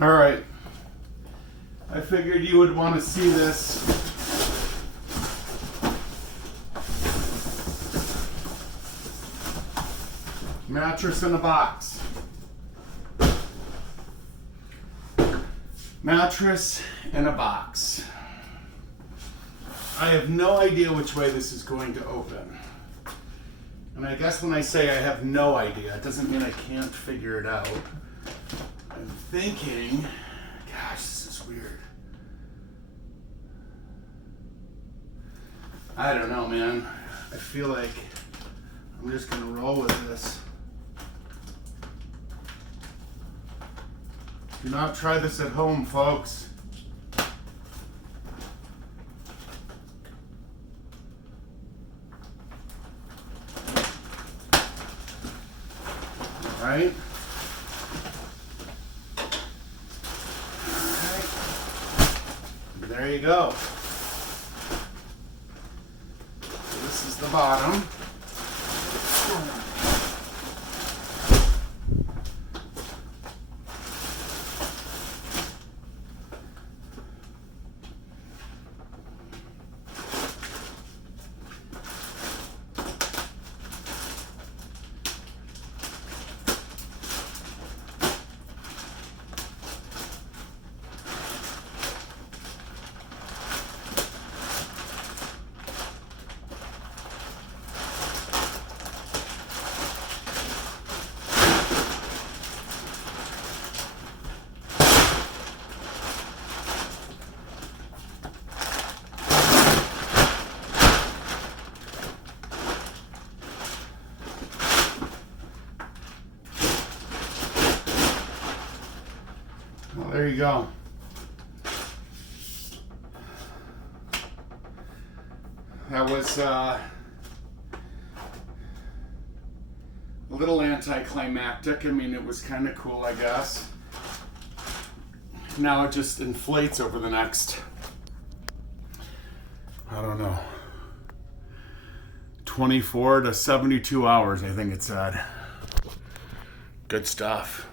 All right. I figured you would want to see this. Mattress in a box. Mattress in a box. I have no idea which way this is going to open. And I guess when I say I have no idea, it doesn't mean I can't figure it out. I'm thinking, gosh, this is weird. I don't know, man. I feel like I'm just gonna roll with this. Do not try this at home, folks. All right. There you go. So this is the bottom. Well, there you go. That was a little anticlimactic. I mean, it was kind of cool, I guess. Now it just inflates over the next, I don't know, 24 to 72 hours, I think it said. Good stuff.